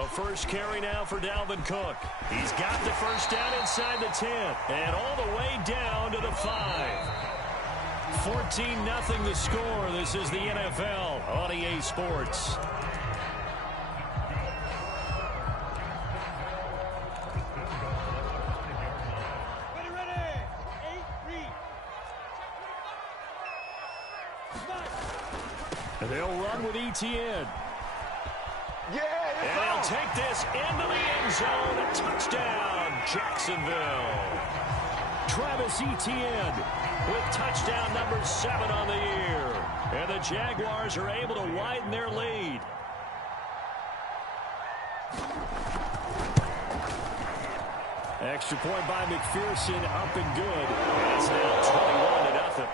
A first carry now for Dalvin Cook. He's got the first down inside the 10 and all the way down to the 5. 14-0 the score. This is the NFL on EA Sports. And they'll run with ETN. And he'll take this into the end zone. Touchdown, Jacksonville. Travis Etienne with touchdown number 7 on the year. And the Jaguars are able to widen their lead. Extra point by McPherson, up and good. And it's now 21-0.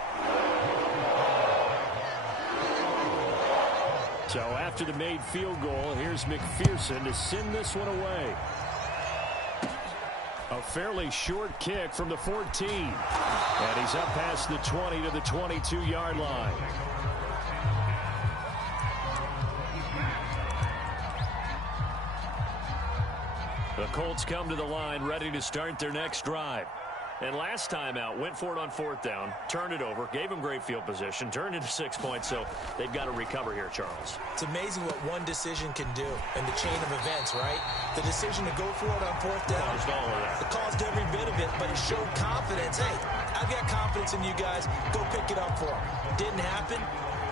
So after the made field goal, here's McPherson to send this one away. A fairly short kick from the 14. And he's up past the 20 to the 22-yard line. The Colts come to the line ready to start their next drive. And last time out, went for it on 4th down, turned it over, gave them great field position, turned into 6 points, so they've got to recover here, Charles. It's amazing what one decision can do in the chain of events, right? The decision to go for it on 4th down. Caused all of that. It caused every bit of it, but it showed confidence. Hey, I've got confidence in you guys. Go pick it up for them. Didn't happen.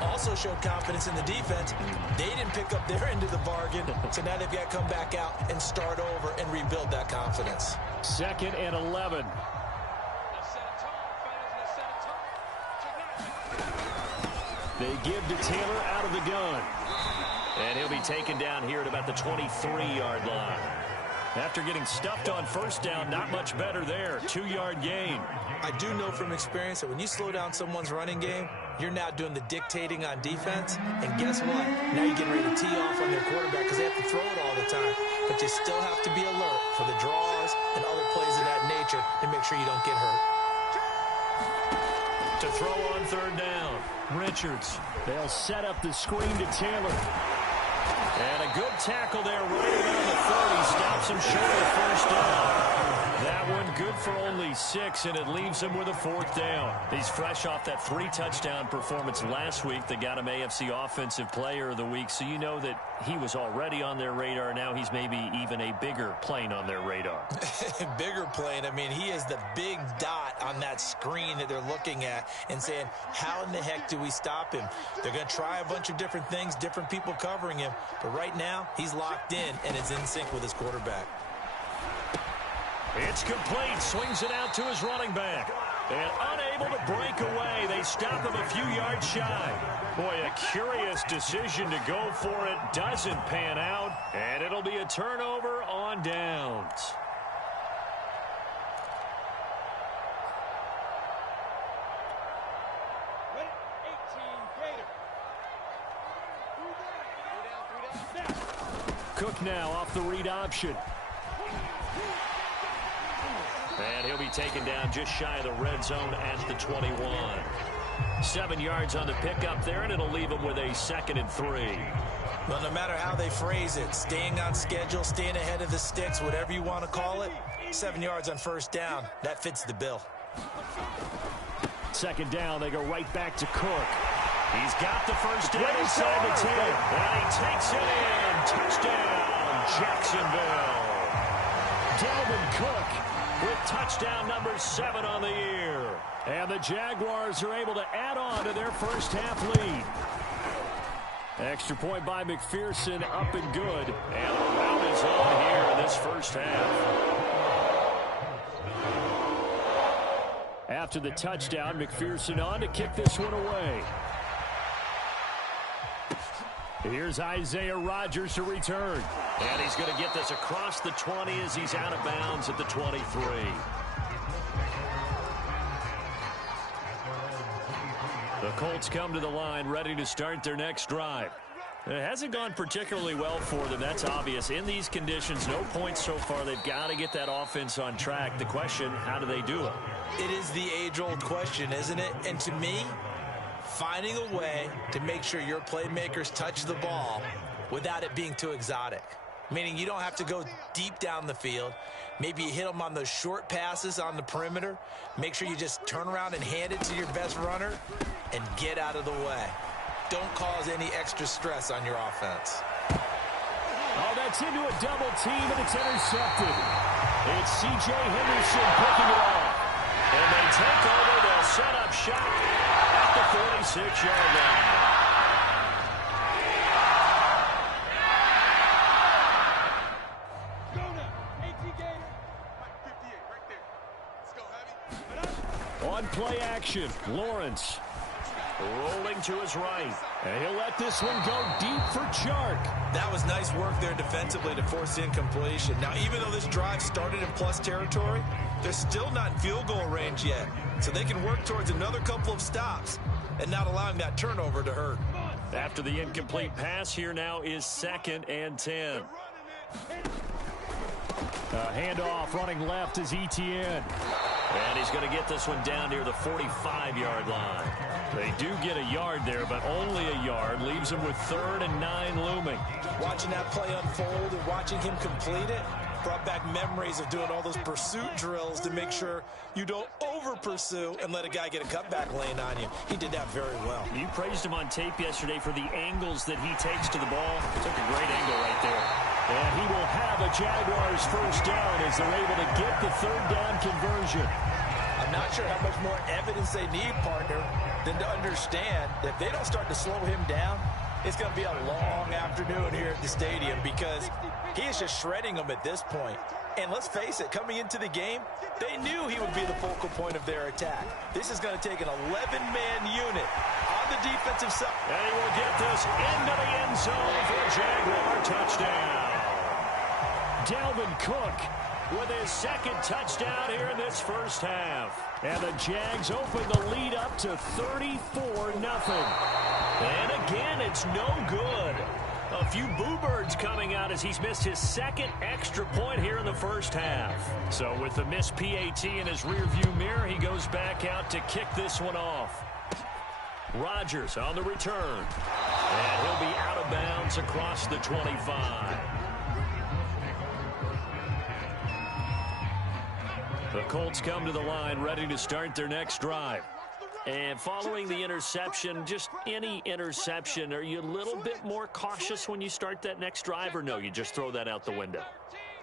Also showed confidence in the defense. They didn't pick up their end of the bargain, so now they've got to come back out and start over and rebuild that confidence. 2nd and 11. They give to Taylor out of the gun. And he'll be taken down here at about the 23-yard line. After getting stuffed on 1st down, not much better there. 2-yard gain. I do know from experience that when you slow down someone's running game, you're now doing the dictating on defense. And guess what? Now you're getting ready to tee off on their quarterback because they have to throw it all the time. But you still have to be alert for the draws and other plays of that nature to make sure you don't get hurt. To throw on 3rd down, Richards. They'll set up the screen to Taylor. And a good tackle there right around the 30. Stops him short of the 1st down. That one good for only 6, and it leaves him with a 4th down. He's fresh off that 3-touchdown performance last week that got him AFC Offensive Player of the Week, so you know that he was already on their radar. Now he's maybe even a bigger plane on their radar. Bigger plane. I mean, he is the big dot on that screen that they're looking at and saying, how in the heck do we stop him? They're going to try a bunch of different things, different people covering him, but right now he's locked in and is in sync with his quarterback. It's complete. Swings it out to his running back. And unable to break away. They stop him a few yards shy. Boy, a curious decision to go for it. Doesn't pan out. And it'll be a turnover on downs. Cook now off the read option. And he'll be taken down just shy of the red zone at the 21. 7 yards on the pickup there, and it'll leave him with a 2nd and 3. Well, no matter how they phrase it, staying on schedule, staying ahead of the sticks, whatever you want to call it, 7 yards on 1st down, that fits the bill. 2nd down, they go right back to Cook. He's got the first down inside the 10. And he takes it in. Touchdown, Jacksonville. Dalvin Cook with touchdown number 7 on the year. And the Jaguars are able to add on to their first half lead. Extra point by McPherson, up and good. And the round is on here in this first half. After the touchdown, McPherson on to kick this one away. Here's Isaiah Rodgers to return. And he's going to get this across the 20 as he's out of bounds at the 23. The Colts come to the line ready to start their next drive. It hasn't gone particularly well for them. That's obvious. In these conditions, no points so far. They've got to get that offense on track. The question, how do they do it? It is the age-old question, isn't it? And to me, finding a way to make sure your playmakers touch the ball without it being too exotic. meaning you don't have to go deep down the field. Maybe you hit them on those short passes on the perimeter. Make sure you just turn around and hand it to your best runner and get out of the way. Don't cause any extra stress on your offense. Oh, that's into a double team, and it's intercepted. It's C.J. Henderson picking it off. And they take over. They'll set up shop at the 46-yard line. On play action, Lawrence rolling to his right. And he'll let this one go deep for Chark. That was nice work there defensively to force incompletion. Now, even though this drive started in plus territory, they're still not in field goal range yet. So they can work towards another couple of stops and not allowing that turnover to hurt. After the incomplete pass, here now is 2nd and 10. Handoff running left is Etienne. And he's going to get this one down near the 45-yard line. They do get a yard there, but only a yard. Leaves him with 3rd and 9 looming. Watching that play unfold and watching him complete it brought back memories of doing all those pursuit drills to make sure you don't over-pursue and let a guy get a cutback lane on you. He did that very well. You praised him on tape yesterday for the angles that he takes to the ball. Took a great angle right there. And he will have a Jaguars first down as they're able to get the 3rd down conversion. I'm not sure how much more evidence they need, partner, than to understand that if they don't start to slow him down, it's going to be a long afternoon here at the stadium because he is just shredding them at this point. And let's face it, coming into the game, they knew he would be the focal point of their attack. This is going to take an 11-man unit on the defensive side. And he will get this into the end zone for a Jaguar touchdown. Dalvin Cook with his 2nd touchdown here in this first half. And the Jags open the lead up to 34-0. And again, it's no good. A few boo birds coming out as he's missed his 2nd extra point here in the first half. So with the missed PAT in his rearview mirror, he goes back out to kick this one off. Rodgers on the return. And he'll be out of bounds across the 25. The Colts come to the line ready to start their next drive. And following the interception, just any interception, are you a little bit more cautious when you start that next drive, or no, you just throw that out the window?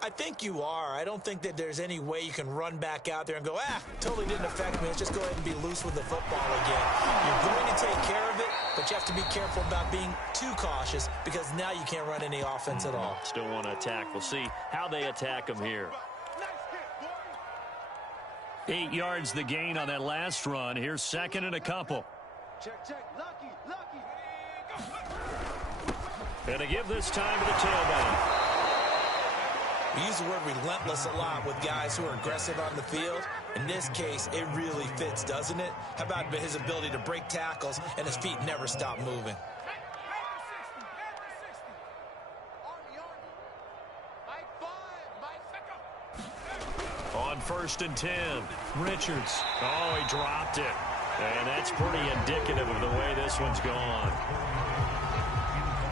I think you are. I don't think that there's any way you can run back out there and go, totally didn't affect me. Let's just go ahead and be loose with the football again. You're going to take care of it, but you have to be careful about being too cautious because now you can't run any offense at all. Still want to attack. We'll see how they attack them here. 8 yards the gain on that last run. Here's 2nd and a couple. Check. Lucky. And to give this time to the tailback. We use the word relentless a lot with guys who are aggressive on the field. In this case, it really fits, doesn't it? How about his ability to break tackles and his feet never stop moving? On 1st and 10, Richards. Oh, he dropped it. And that's pretty indicative of the way this one's gone.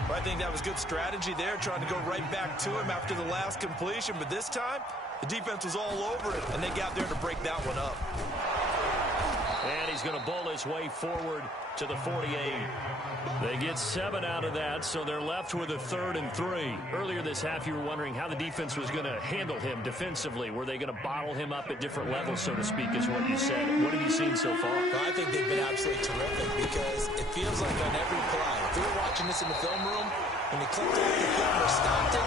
Well, I think that was good strategy there, trying to go right back to him after the last completion. But this time, the defense was all over it, and they got there to break that one up. And he's going to bowl his way forward to the 48. They get 7 out of that, so they're left with a 3rd and 3. Earlier this half, you were wondering how the defense was going to handle him defensively. Were they going to bottle him up at different levels, so to speak, is what you said. What have you seen so far? Well, I think they've been absolutely terrific because it feels like on every play, if you were watching this in the film room, when you clicked on the film or stopped it,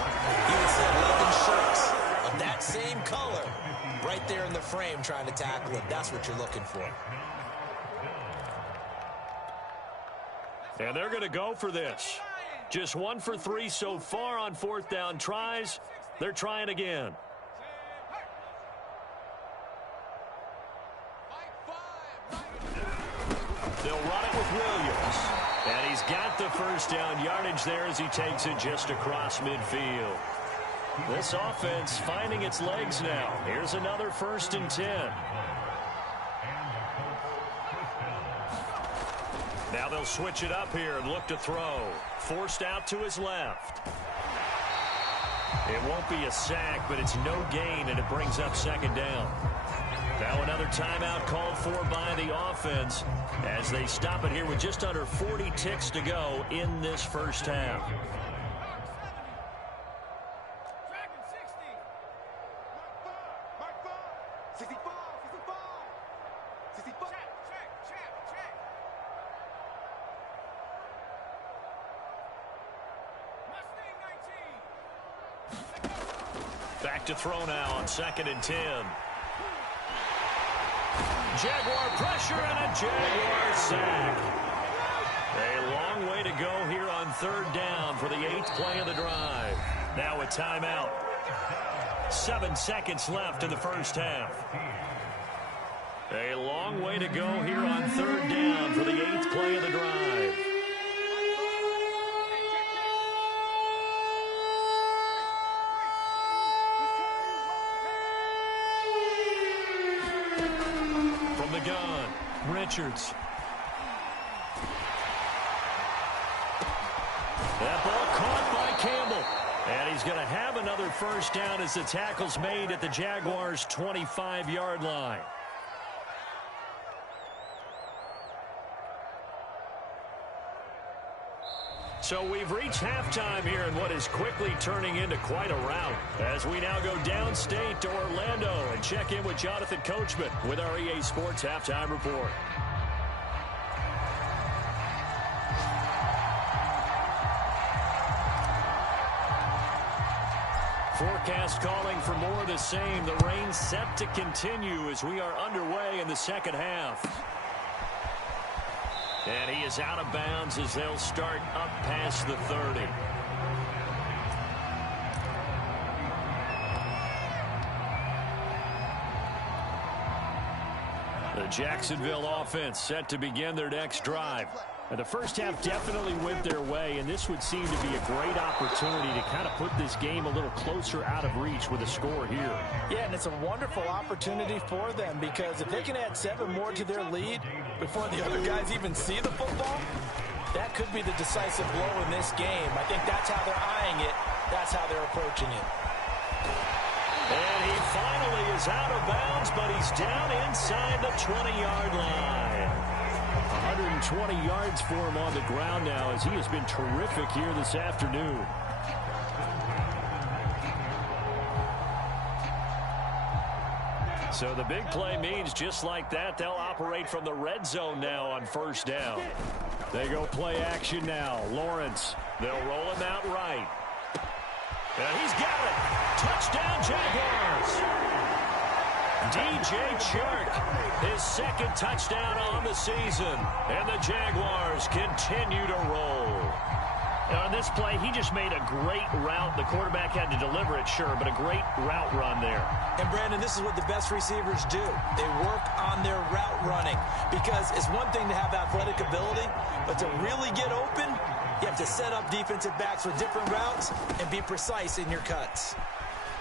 you would see 11 shirts of that same color right there in the frame trying to tackle him. That's what you're looking for. And they're going to go for this. Just 1 for 3 so far on 4th down tries. They're trying again. They'll run it with Williams. And he's got the first down yardage there as he takes it just across midfield. This offense finding its legs now. Here's another 1st and 10. Now they'll switch it up here and look to throw. Forced out to his left. It won't be a sack, but it's no gain, and it brings up second down. Now another timeout called for by the offense as they stop it here with just under 40 ticks to go in this first half. Back to throw now on 2nd and 10. Jaguar pressure and a Jaguar sack. A long way to go here on 3rd down for the 8th play of the drive. Now a timeout. 7 seconds left in the first half. A long way to go here on 3rd down for the 8th play of the drive. Gun, Richards. That ball caught by Campbell. And he's going to have another first down as the tackle's made at the Jaguars' 25-yard line. So we've reached halftime here in what is quickly turning into quite a rout as we now go downstate to Orlando and check in with Jonathan Coachman with our EA Sports Halftime Report. Forecast calling for more of the same. The rain set to continue as we are underway in the second half. And he is out of bounds as they'll start up past the 30. The Jacksonville offense set to begin their next drive. And the first half definitely went their way, and this would seem to be a great opportunity to kind of put this game a little closer out of reach with a score here. Yeah, and it's a wonderful opportunity for them because if they can add 7 more to their lead before the other guys even see the football, that could be the decisive blow in this game. I think that's how they're eyeing it. That's how they're approaching it. And he finally is out of bounds, but he's down inside the 20-yard line. 120 yards for him on the ground now as he has been terrific here this afternoon. So the big play means just like that, they'll operate from the red zone now on first down. They go play action now. Lawrence, they'll roll him out right. And he's got it. Touchdown, Jaguars. DJ Chark, his 2nd touchdown on the season. And the Jaguars continue to roll. On this play, he just made a great route. The quarterback had to deliver it, sure, but a great route run there. And, Brandon, this is what the best receivers do. They work on their route running because it's one thing to have athletic ability, but to really get open, you have to set up defensive backs with different routes and be precise in your cuts.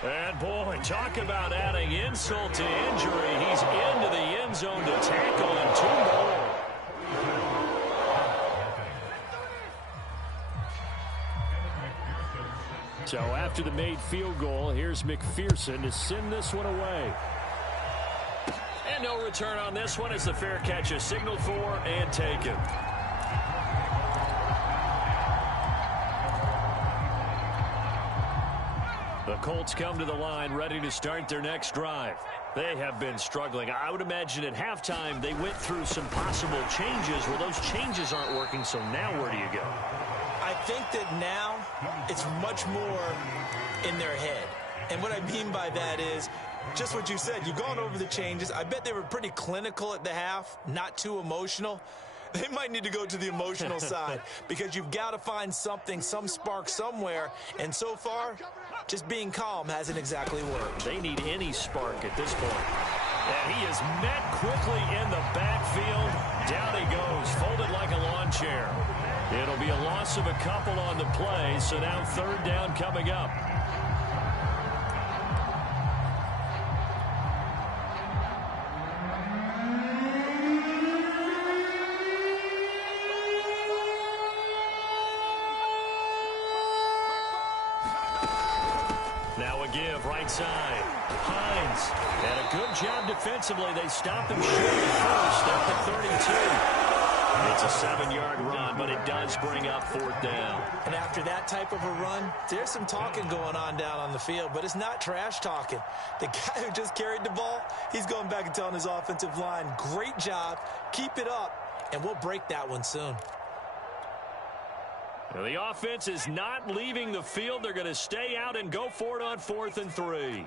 And, boy, talk about adding insult to injury. He's into the end zone to tackle and 2 more. So after the made field goal, here's McPherson to send this one away. And no return on this one as the fair catch is signaled for and taken. The Colts come to the line ready to start their next drive. They have been struggling. I would imagine at halftime they went through some possible changes. Well, those changes aren't working, so now where do you go? I think that now it's much more in their head. And what I mean by that is just what you said. You've gone over the changes. I bet they were pretty clinical at the half, not too emotional. They might need to go to the emotional side because you've got to find something, some spark somewhere. And so far, just being calm hasn't exactly worked. They need any spark at this point. And he is met quickly in the backfield. Down he goes, folded like a lawn chair. It'll be a loss of a couple on the play, so now 3rd down coming up. side. Hines. And a good job defensively. They stopped him short at first at the 32. It's a 7-yard run, but it does bring up 4th down. And after that type of a run, there's some talking going on down on the field, but it's not trash talking. The guy who just carried the ball, he's going back and telling his offensive line, great job, keep it up, and we'll break that one soon. Now the offense is not leaving the field. They're going to stay out and go for it on 4th and 3.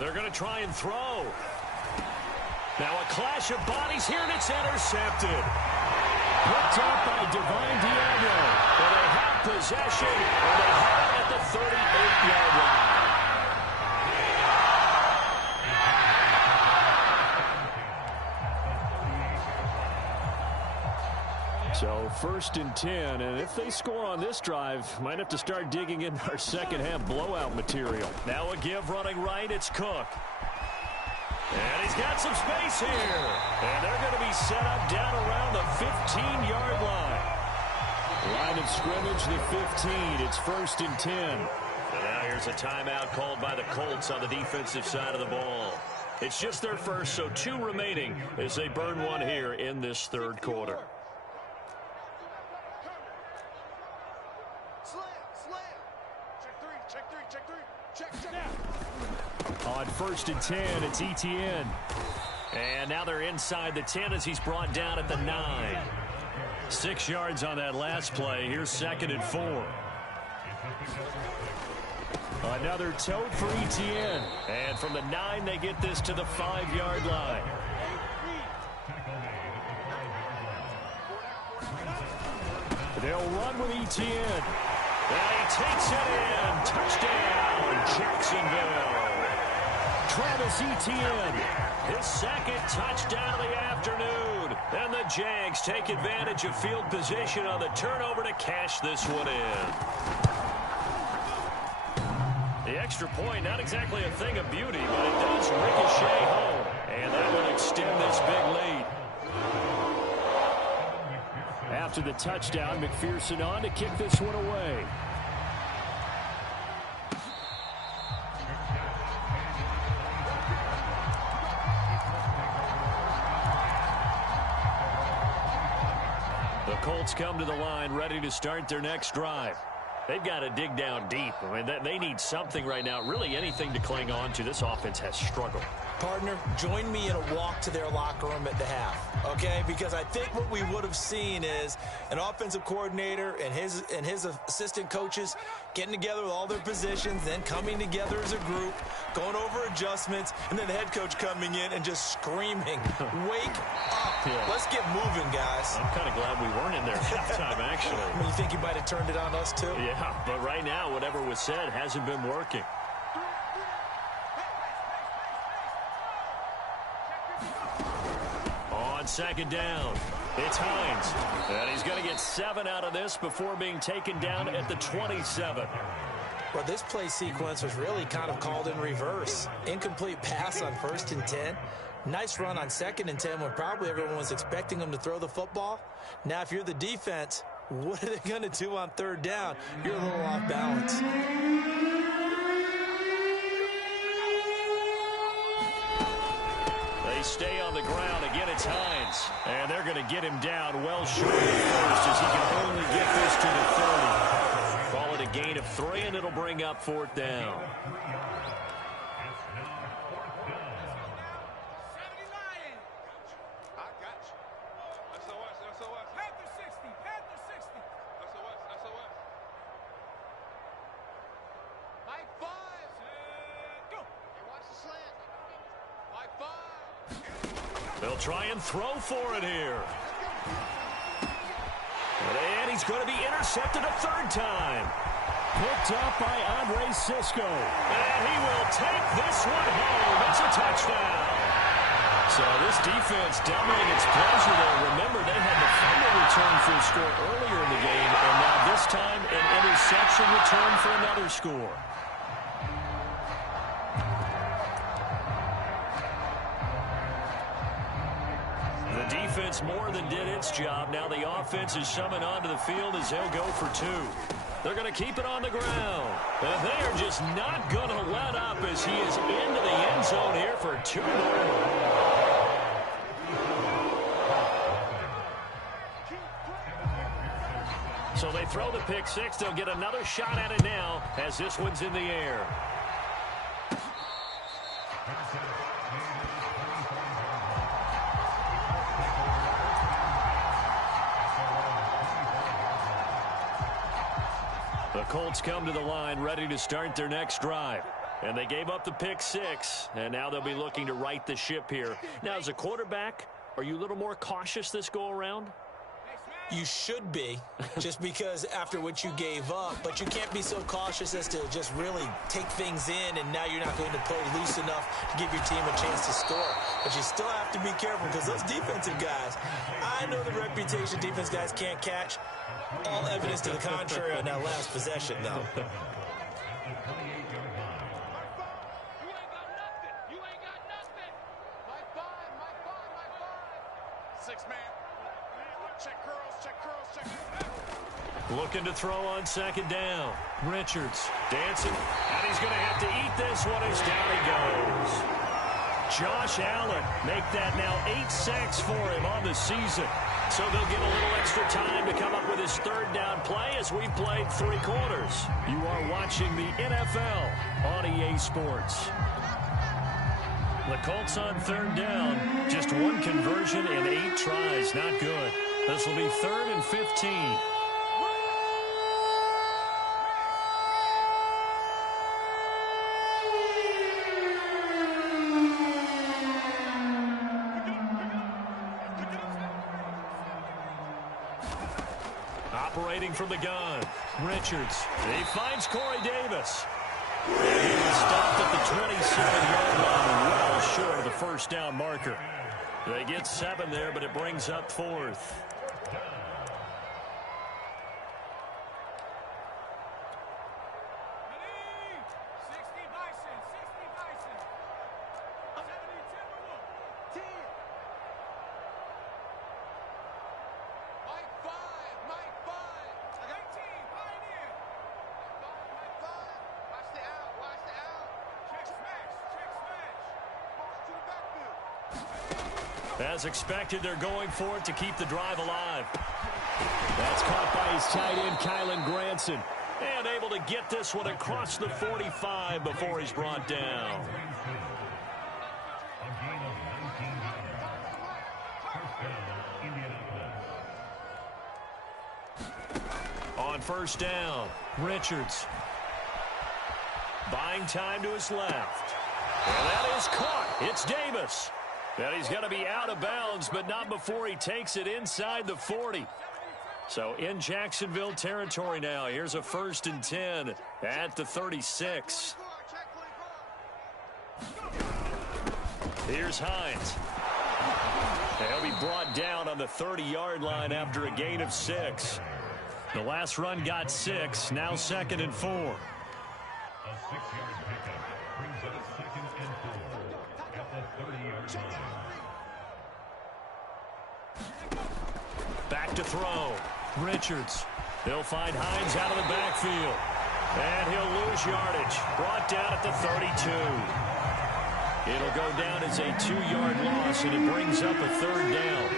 They're going to try and throw. Now a clash of bodies here, and it's intercepted. Picked up by Divine Diablo. Well, they have possession, and they have it at the 38-yard line. So 1st and 10, and if they score on this drive, might have to start digging in our second half blowout material. Now a give running right, it's Cook. And he's got some space here. And they're going to be set up down around the 15-yard line. Line of scrimmage, the 15. It's 1st and 10. And now here's a timeout called by the Colts on the defensive side of the ball. It's just their first, so 2 remaining as they burn one here in this 3rd quarter. On 1st and 10, it's Etienne. And now they're inside the 10 as he's brought down at the 9. 6 yards on that last play. Here's 2nd and 4. Another tote for Etienne. And from the 9, they get this to the 5-yard line. They'll run with Etienne. And he takes it in. Touchdown, Jacksonville. Travis Etienne, his 2nd touchdown of the afternoon. And the Jags take advantage of field position on the turnover to cash this one in. The extra point, not exactly a thing of beauty, but it does ricochet home. And that will extend this big lead. After the touchdown, McPherson on to kick this one away. The Colts come to the line ready to start their next drive. They've got to dig down deep. I mean, they need something right now, really anything to cling on to. This offense has struggled. Partner, join me in a walk to their locker room at the half, okay? Because I think what we would have seen is an offensive coordinator and his assistant coaches getting together with all their positions, then coming together as a group, going over adjustments, and then the head coach coming in and just screaming, wake up. Yeah. Let's get moving, guys. I'm kind of glad we weren't in there at halftime, actually. I mean, you think you might have turned it on us, too? Yeah, but right now, whatever was said hasn't been working. On 2nd down, it's Hines. And he's going to get 7 out of this before being taken down at the 27. Well, this play sequence was really kind of called in reverse. Incomplete pass on 1st and 10. Nice run on 2nd and 10 when probably everyone was expecting him to throw the football. Now, if you're the defense, what are they going to do on 3rd down? You're a little off balance. They stay on the ground. Again, it's Hines. And they're going to get him down well short of the first as he can only get this to the 30. Call it a gain of 3, and it'll bring up 4th down. They'll try and throw for it here. And he's going to be intercepted a 3rd time. Picked up by Andre Sisco. And he will take this one home. It's a touchdown. So this defense doubling its pleasure there. Remember, they had the fumble return for a score earlier in the game, and now this time an interception return for another score. defense more than did its job. Now the offense is summoned onto the field as they'll go for two. They're going to keep it on the ground. And they are just not going to let up as he is into the end zone here for two more. So they throw the pick six. They'll get another shot at it now as this one's in the air. The Colts come to the line ready to start their next drive. And they gave up the pick six, and now they'll be looking to right the ship here. Now, as a quarterback, are you a little more cautious this go-around? You should be, just because after what you gave up, but you can't be so cautious as to just really take things in, and now you're not going to play loose enough to give your team a chance to score. But you still have to be careful because those defensive guys, I know the reputation defense guys can't catch. All evidence to the contrary on that last possession, though. Looking to throw on second down. Richards dancing, and he's going to have to eat this one as down he goes. Josh Allen make that now 8 sacks for him on the season. So they'll get a little extra time to come up with his third down play as we've played 3 quarters. You are watching the NFL on EA Sports. The Colts on third down. Just 1 conversion and 8 tries. Not good. This will be 3rd and 15. Operating from the gun, Richards. He finds Corey Davis. And he was stopped at the 27-yard line, well short of the first down marker. They get 7 there, but it brings up 4th. As expected, they're going for it to keep the drive alive. That's caught by his tight end, Kylan Granson. And able to get this one across the 45 before he's brought down. On first down, Richards. Buying time to his left. And that is caught. It's Davis. And he's going to be out of bounds, but not before he takes it inside the 40. So in Jacksonville territory now. Here's a 1st and 10 at the 36. Here's Hines. He'll be brought down on the 30-yard line after a gain of 6. The last run got 6, now 2nd and 4. A 6-yard pickup brings up 2nd and 4 at the 30-yard line. Back to throw. Richards. They'll find Hines out of the backfield. And he'll lose yardage. Brought down at the 32. It'll go down as a 2-yard loss, and it brings up a 3rd down.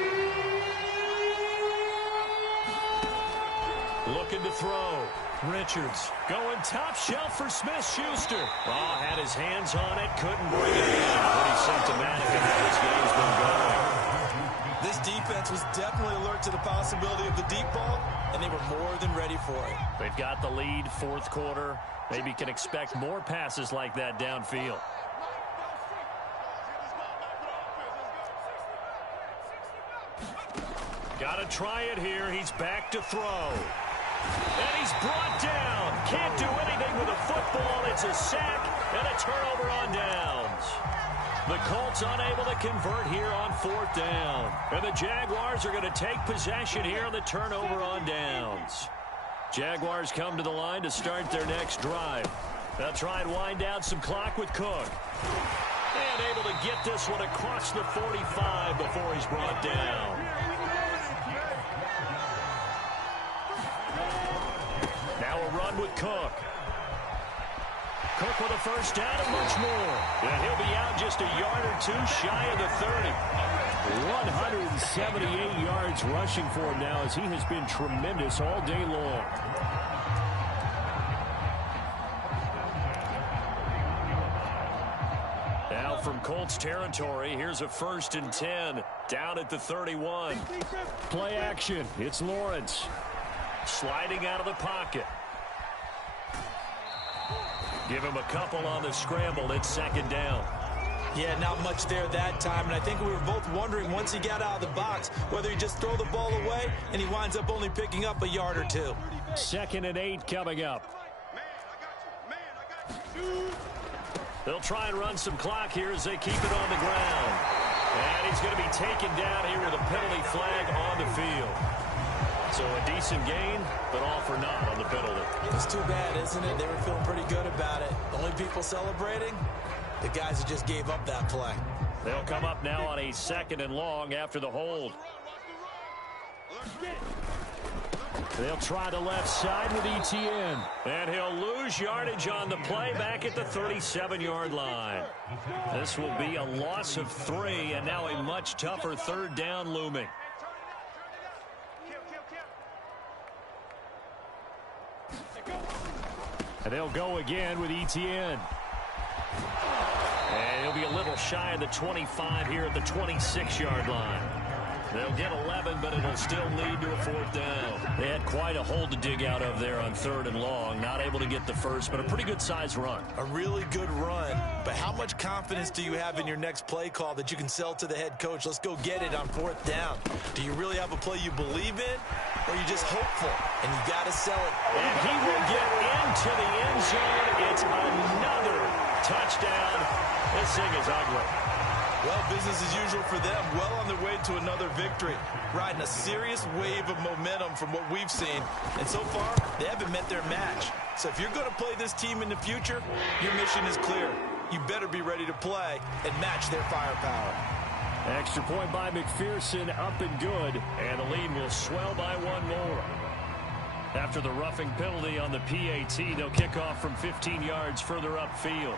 Looking to throw. Richards going top shelf for Smith-Schuster. Oh, had his hands on it, couldn't bring it in. Pretty symptomatic of how this game's been going. This defense was definitely alert to the possibility of the deep ball, and they were more than ready for it. They've got the lead, 4th quarter. Maybe can expect more passes like that downfield. Got to try it here. He's back to throw. And he's brought down. Can't do anything with a football. It's a sack and a turnover on downs. The Colts unable to convert here on 4th down. And the Jaguars are going to take possession here on the turnover on downs. Jaguars come to the line to start their next drive. They'll try and wind down some clock with Cook. And able to get this one across the 45 before he's brought down. Now a run with Cook. Cook with a first down and much more. And he'll be out just a yard or two shy of the 30. 178 yards rushing for him now as he has been tremendous all day long. Now from Colts territory, here's a 1st and 10 down at the 31. Play action. It's Lawrence sliding out of the pocket. Give him a couple on the scramble. It's 2nd down. Yeah, not much there that time, and I think we were both wondering once he got out of the box whether he just throw the ball away and he winds up only picking up a yard or two. 2nd and 8 coming up. They'll try and run some clock here as they keep it on the ground. And he's going to be taken down here with a penalty flag on the field. So a decent gain, but all for naught on the penalty. It's too bad, isn't it? They were feeling pretty good about it. The only people celebrating, the guys who just gave up that play. They'll come up now on a 2nd and long after the hold. They'll try the left side with ETN. And he'll lose yardage on the play back at the 37-yard line. This will be a loss of 3, and now a much tougher 3rd down looming. And they'll go again with ETN. And he'll be a little shy of the 25 here at the 26-yard line. They'll get 11, but it'll still lead to a 4th down. They had quite a hole to dig out of there on 3rd and long. Not able to get the first, but a pretty good-sized run. A really good run. But how much confidence do you have in your next play call that you can sell to the head coach? Let's go get it on 4th down. Do you really have a play you believe in, or are you just hopeful and you got to sell it? And he will get into the end zone. It's another touchdown. This thing is ugly. Well, business as usual for them. Well on their way to another victory. Riding a serious wave of momentum from what we've seen. And so far, they haven't met their match. So if you're going to play this team in the future, your mission is clear. You better be ready to play and match their firepower. Extra point by McPherson, up and good. And the lead will swell by 1 more. After the roughing penalty on the PAT, they'll kick off from 15 yards further upfield.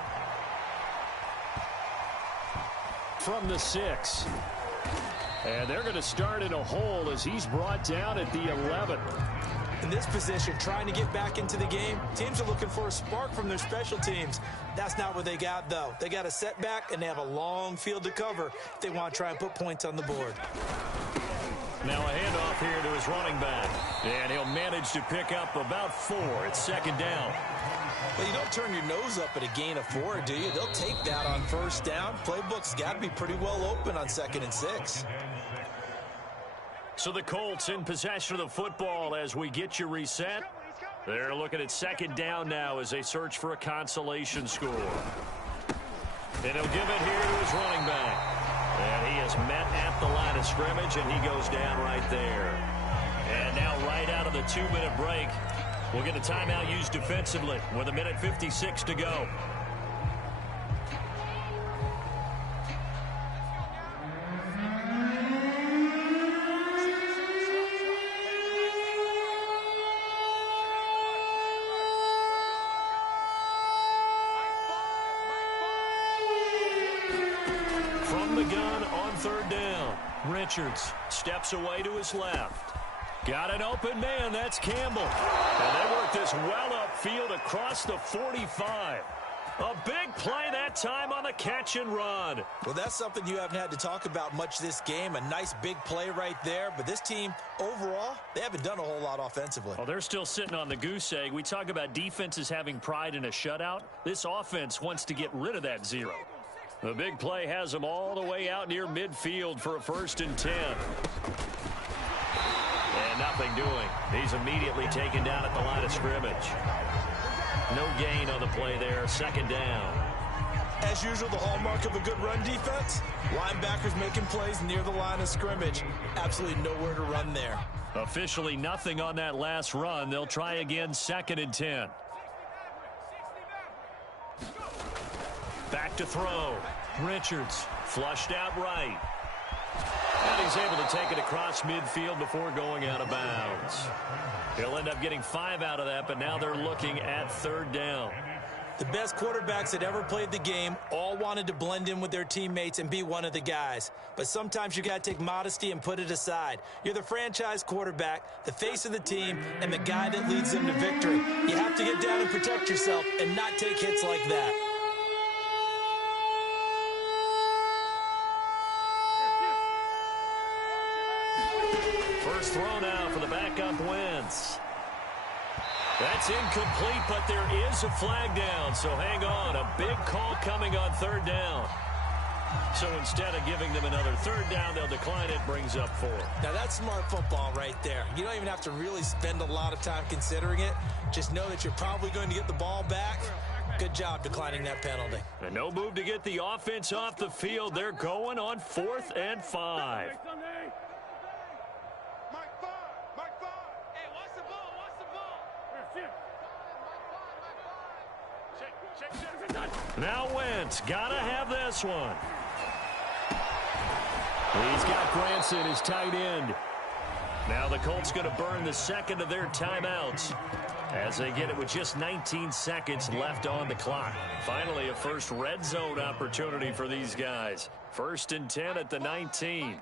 From the 6. And they're going to start in a hole as he's brought down at the 11. In this position, trying to get back into the game, teams are looking for a spark from their special teams. That's not what they got, though. They got a setback, and they have a long field to cover if they want to try and put points on the board. Now a handoff here to his running back. And he'll manage to pick up about 4. It's 2nd down. Well, you don't turn your nose up at a gain of 4, do you? They'll take that on 1st down. Playbook's got to be pretty well open on 2nd and 6. So the Colts in possession of the football as we get you reset. They're looking at 2nd down now as they search for a consolation score. And he'll give it here to his running back. And he is met at the line of scrimmage, and he goes down right there. And now right out of the 2-minute break, we'll get a timeout used defensively with 1:56 to go. From the gun on 3rd down, Richards steps away to his left. Got an open man, that's Campbell. And they work this well upfield across the 45. A big play that time on the catch and run. Well, that's something you haven't had to talk about much this game. A nice big play right there. But this team, overall, they haven't done a whole lot offensively. Well, they're still sitting on the goose egg. We talk about defenses having pride in a shutout. This offense wants to get rid of that 0. The big play has them all the way out near midfield for a 1st and 10. And nothing doing. He's immediately taken down at the line of scrimmage. No gain on the play there. 2nd down. As usual, the hallmark of a good run defense, linebackers making plays near the line of scrimmage. Absolutely nowhere to run there. Officially nothing on that last run. They'll try again 2nd and 10. Back to throw. Richards flushed out right. And he's able to take it across midfield before going out of bounds. He'll end up getting 5 out of that, but now they're looking at 3rd down. The best quarterbacks that ever played the game all wanted to blend in with their teammates and be one of the guys. But sometimes you got to take modesty and put it aside. You're the franchise quarterback, the face of the team, and the guy that leads them to victory. You have to get down and protect yourself and not take hits like that. First throw now for the backup Wentz. That's incomplete, but there is a flag down, so hang on. A big call coming on 3rd down. So instead of giving them another 3rd down, they'll decline it, brings up 4. Now that's smart football right there. You don't even have to really spend a lot of time considering it. Just know that you're probably going to get the ball back. Good job declining that penalty. And no move to get the offense off the field. They're going on 4th and 5. Now Wentz, gotta have this one. He's got Granson, his tight end. Now the Colts going to burn the 2nd of their timeouts as they get it with just 19 seconds left on the clock. Finally, a first red zone opportunity for these guys. 1st and 10 at the 19.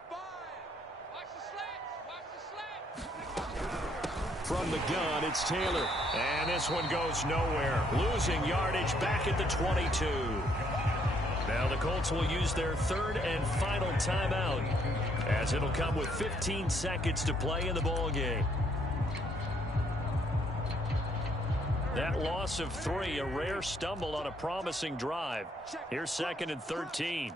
From the gun, it's Taylor. And this one goes nowhere. Losing yardage back at the 22. Now the Colts will use their 3rd and final timeout, as it'll come with 15 seconds to play in the ballgame. That loss of 3, a rare stumble on a promising drive. Here's 2nd and 13.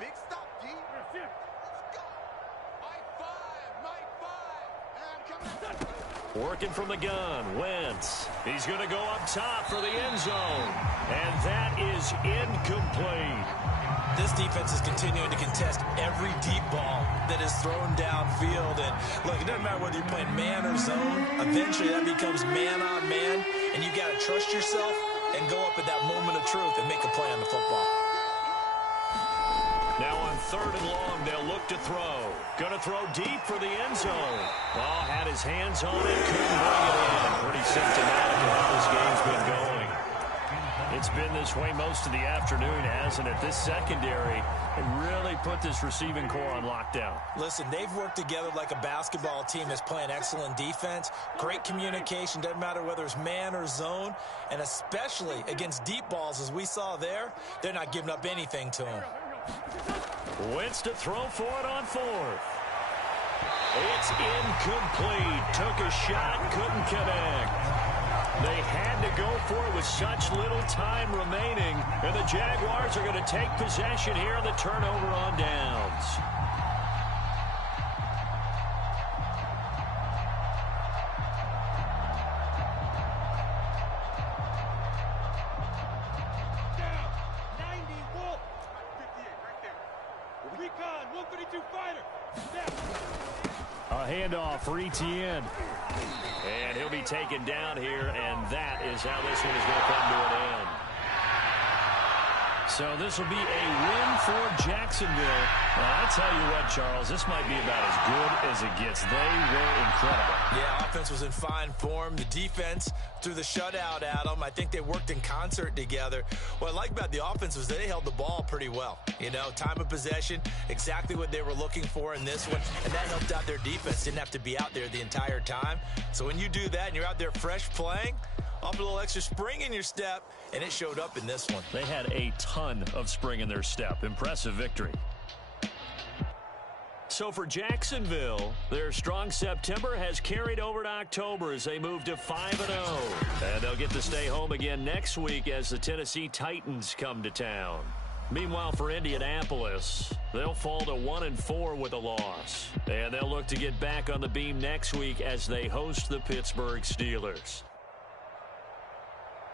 Big stop, D. Let's go. Mike 5. Working from the gun, Wentz. He's going to go up top for the end zone. And that is incomplete. This defense is continuing to contest every deep ball that is thrown downfield. And look, it doesn't matter whether you're playing man or zone. Eventually that becomes man on man. And you got to trust yourself and go up at that moment of truth and make a play on the football. Now on 3rd and long, they'll look to throw. Going to throw deep for the end zone. Ball had his hands on it, couldn't bring it in. Pretty symptomatic of how this game's been going. It's been this way most of the afternoon, hasn't it? This secondary really put this receiving core on lockdown. Listen, they've worked together like a basketball team that's playing excellent defense. Great communication, doesn't matter whether it's man or zone. And especially against deep balls, as we saw there, they're not giving up anything to them. Wentz to throw for it on 4th. It's incomplete. Took a shot, couldn't connect. They had to go for it with such little time remaining. And the Jaguars are going to take possession here on the turnover on downs. A handoff for Etienne. And he'll be taken down here, and that is how this one is going to come to an end. So this will be a win for Jacksonville. Well, I tell you what, Charles, this might be about as good as it gets. They were incredible. Yeah, offense was in fine form. The defense threw the shutout at them. I think they worked in concert together. What I like about the offense was they held the ball pretty well. You know, time of possession, exactly what they were looking for in this one. And that helped out their defense. Didn't have to be out there the entire time. So when you do that and you're out there fresh playing, off a little extra spring in your step, and it showed up in this one. They had a ton of spring in their step. Impressive victory. So for Jacksonville, their strong September has carried over to October as they move to 5-0. And they'll get to stay home again next week as the Tennessee Titans come to town. Meanwhile, for Indianapolis, they'll fall to 1-4 with a loss. And they'll look to get back on the beam next week as they host the Pittsburgh Steelers.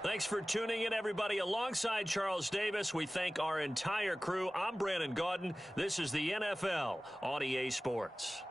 Thanks for tuning in, everybody. Alongside Charles Davis, we thank our entire crew. I'm Brandon Gaudin. This is the NFL on EA Sports.